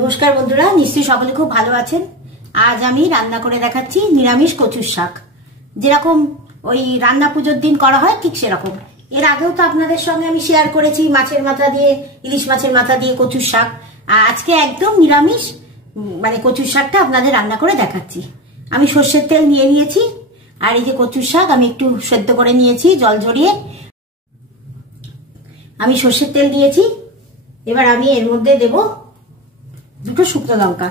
নমস্কার বন্ধুরা, নিশ্চয়ই সকলে খুব ভালো আছেন। আজ আমি রান্না করে দেখাচ্ছি নিরামিষ কচুর শাক। যেরকম ওই রান্না পুজোর দিন করা হয় ঠিক সেরকম। এর আগেও তো আপনাদের সঙ্গে আমি শেয়ার করেছি মাছের মাথা দিয়ে, ইলিশ মাছের মাথা দিয়ে কচুর শাক। আজকে একদম নিরামিষ মানে কচুর শাকটা আপনাদের রান্না করে দেখাচ্ছি। আমি সর্ষের তেল নিয়ে নিয়েছি, আর এই যে কচুর শাক আমি একটু সেদ্ধ করে নিয়েছি জল ঝরিয়ে। আমি সর্ষের তেল দিয়েছি, এবার আমি এর মধ্যে দেব দুটো শুকনো লঙ্কা,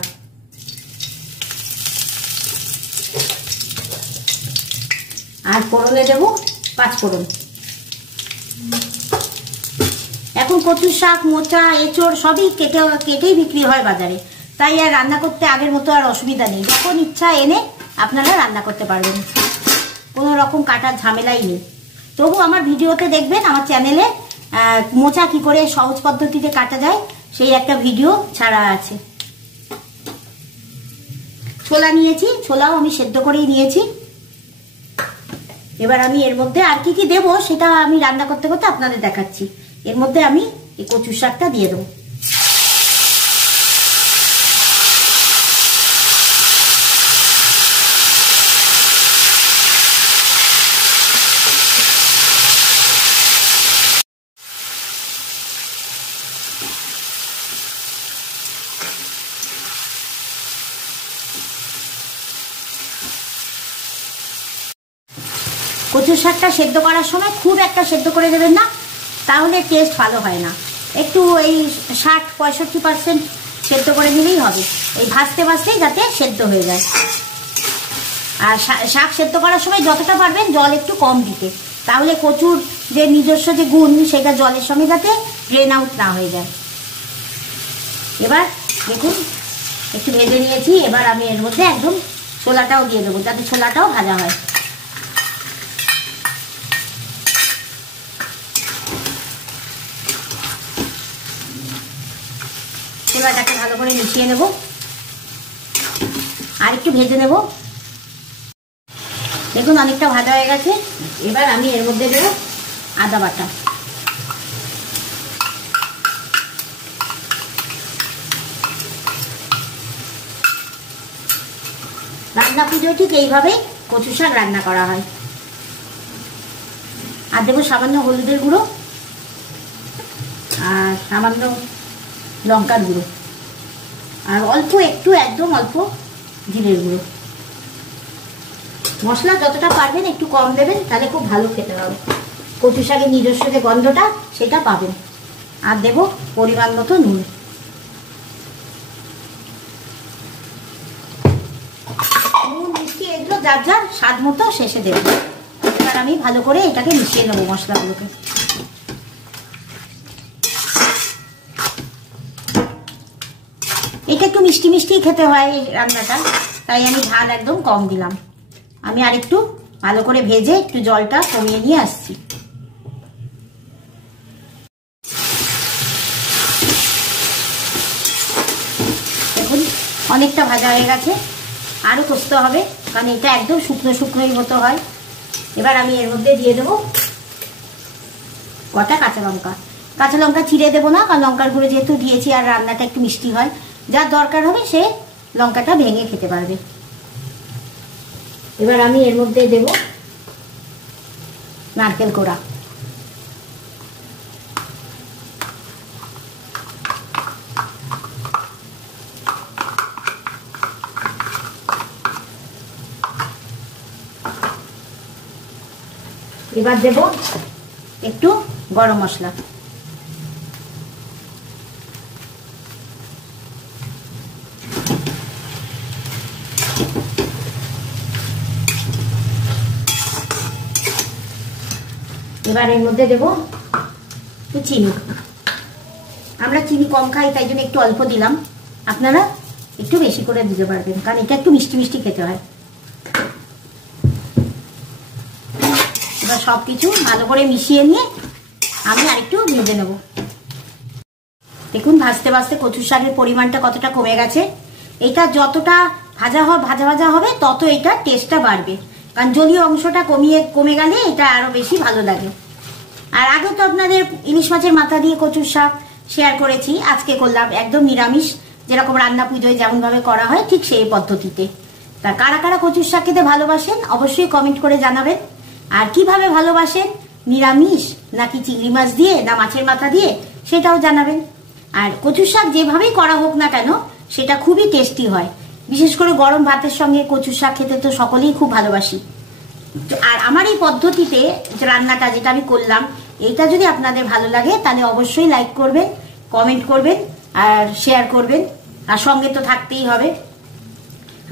আর ফোড়নে দেব 5 ফোড়ন। এখন কচুর শাক, মোচা, এঁচড় সবই কেটেই বিক্রি হয় বাজারে, তাই আর রান্না করতে আগের মতো আর অসুবিধা নেই। যখন ইচ্ছা এনে আপনারা রান্না করতে পারবেন, কোনো রকম কাটার ঝামেলাই নেই। তবু আমার ভিডিওতে দেখবেন, আমার চ্যানেলে মোচা কি করে সহজ পদ্ধতিতে কাটা যায় সেই একটা ভিডিও ছাড়া আছে। ছোলা নিয়েছি, ছোলাও আমি সেদ্ধ করেই নিয়েছি। এবার আমি এর মধ্যে আর কি কি দেবো সেটা আমি রান্না করতে করতে আপনাদের দেখাচ্ছি। এর মধ্যে আমি এই কচুর শাকটা দিয়ে দেবো। কচুর শাকটা সেদ্ধ করার সময় খুব একটা সেদ্ধ করে দেবেন না, তাহলে টেস্ট ভালো হয় না। একটু এই 60-65% সেদ্ধ করে নিলেই হবে। এই ভাজতে ভাজতেই যাতে সেদ্ধ হয়ে যায়। আর শাক সেদ্ধ করার সময় যতটা পারবেন জল একটু কম দিতে, তাহলে কচুর যে নিজস্ব যে গুণ সেটা জলের সঙ্গে যাতে ড্রেন আউট না হয়ে যায়। এবার দেখুন একটু ভেজে নিয়েছি, এবার আমি এর মধ্যে একদম ছোলাটাও দিয়ে দেবো যাতে ছোলাটাও ভাজা হয়। ছোলাটাকে ভালো করে মিশিয়ে নেব, আর একটু ভেজে নেব। দেখুন অনেকটা ভাজা হয়ে গেছে। এবার আমি এর মধ্যে দেবো আদা বাটা। রান্না পুজোয় ঠিক এইভাবেই কচু শাক রান্না করা হয়। আর দেবো সামান্য হলুদের গুঁড়ো, আর সামান্য লঙ্কার গুঁড়ো, আর অল্প একটু একদম অল্প জিরের গুঁড়ো। মশলা যতটা পারবেন একটু কম দেবেন, তাহলে খুব ভালো খেতে হবে। কচু শাকের নিজস্ব যে গন্ধটা সেটা পাবেন। আর দেব পরিমাণ মতো নুন। নুন মিষ্টি এগুলো যার যার স্বাদ মতো শেষে দেবেন। এবার আমি ভালো করে এটাকে মিশিয়ে নেবো মশলাগুলোকে। এটা একটু মিষ্টি মিষ্টি খেতে হয় এই রান্নাটা, তাই আমি ঝাল একদম কম দিলাম। আমি আর একটু ভালো করে ভেজে একটু জলটা কমিয়ে নিয়ে আসছি। দেখুন অনেকটা ভাজা হয়ে গেছে, আরও কষতে হবে, কারণ এটা একদম শুকনো শুকনোই মতো হয়। এবার আমি এর মধ্যে দিয়ে দেবো কটা কাঁচা লঙ্কা। কাঁচা লঙ্কা চিড়ে দেবো না, কারণ লঙ্কার গুঁড়ো যেহেতু দিয়েছি আর রান্নাটা একটু মিষ্টি হয়, যার দরকার হবে সে লঙ্কাটা ভেঙে খেতে পারবে। এবার আমি এর মধ্যে দেব নারকেল কোড়া। এবার দেব একটু গরম মশলা। এবার এর মধ্যে দেবো একটু চিনি। আমরা চিনি কম খাই, তাই জন্য একটু অল্প দিলাম। আপনারা একটু বেশি করে দিতে পারবেন, কারণ এটা একটু মিষ্টি মিষ্টি খেতে হয়। এবার সব কিছু ভালো করে মিশিয়ে নিয়ে আমি আরেকটু ভেজে নেব। দেখুন ভাজতে ভাজতে কচুর শাকের পরিমাণটা কতটা কমে গেছে। এটা যতটা ভাজা হবে তত এটার টেস্টটা বাড়বে, কারণ জলীয় অংশটা কমে গেলে এটা আরো বেশি ভালো লাগে। আর আগে তো আপনাদের ইলিশ মাছের মাথা দিয়ে কচুর শাক শেয়ার করেছি, আজকে করলাম একদম নিরামিষ যেরকম রান্না পুজোয় যেমনভাবে করা হয় ঠিক সেই পদ্ধতিতে। তা কারা কারা কচুর শাক খেতে ভালোবাসেন অবশ্যই কমেন্ট করে জানাবেন। আর কিভাবে ভালোবাসেন, নিরামিষ নাকি চিংড়ি মাছ দিয়ে না মাছের মাথা দিয়ে, সেটাও জানাবেন। আর কচুর শাক যেভাবেই করা হোক না কেন সেটা খুবই টেস্টি হয়। বিশেষ করে গরম ভাতের সঙ্গে কচুর শাক খেতে তো সকলেই খুব ভালোবাসি। আর আমার এই পদ্ধতিতে যে রান্নাটা যেটা আমি করলাম, এইটা যদি আপনাদের ভালো লাগে তাহলে অবশ্যই লাইক করবেন, কমেন্ট করবেন আর শেয়ার করবেন। আর সঙ্গে তো থাকতেই হবে।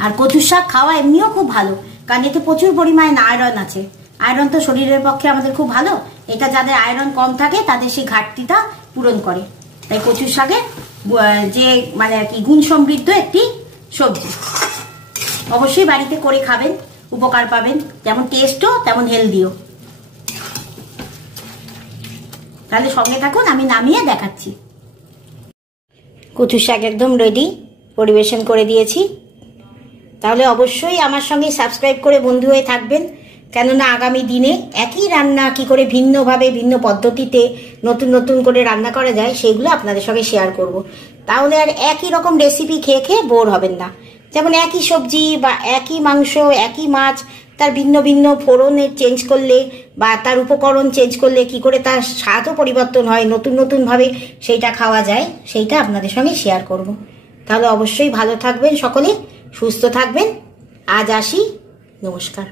আর কচুর শাক খাওয়া এমনিও খুব ভালো, কারণ এতে প্রচুর পরিমাণে আয়রন আছে। আয়রন তো শরীরের পক্ষে আমাদের খুব ভালো। এটা যাদের আয়রন কম থাকে তাদের সেই ঘাটতিটা পূরণ করে। তাই কচুর শাকের যে মানে আর কি গুণ সমৃদ্ধ একটি সবজি, অবশ্যই বাড়িতে করে খাবেন, উপকার পাবেন, যেমন টেস্টও তেমন হেলদিও। তাহলে সঙ্গে থাকুন, আমি নামিয়ে দেখাচ্ছি। কচুর শাক একদম রেডি, পরিবেশন করে দিয়েছি। তাহলে অবশ্যই আমার সঙ্গে সাবস্ক্রাইব করে বন্ধু হয়ে থাকবেন, কেননা আগামী দিনে একই রান্না কি করে ভিন্নভাবে ভিন্ন পদ্ধতিতে নতুন নতুন করে রান্না করা যায় সেগুলো আপনাদের সঙ্গে শেয়ার করব। তাহলে আর একই রকম রেসিপি খেয়ে খেয়ে বোর হবেন না। যেমন একই সবজি বা একই মাংস, একই মাছ, তার ভিন্ন ভিন্ন ফোড়নের চেঞ্জ করলে বা তার উপকরণ চেঞ্জ করলে কি করে তার স্বাদও পরিবর্তন হয়, নতুন নতুনভাবে সেইটা খাওয়া যায়, সেইটা আপনাদের সঙ্গে শেয়ার করব। তাহলে অবশ্যই ভালো থাকবেন, সকলে সুস্থ থাকবেন। আজ আসি, নমস্কার।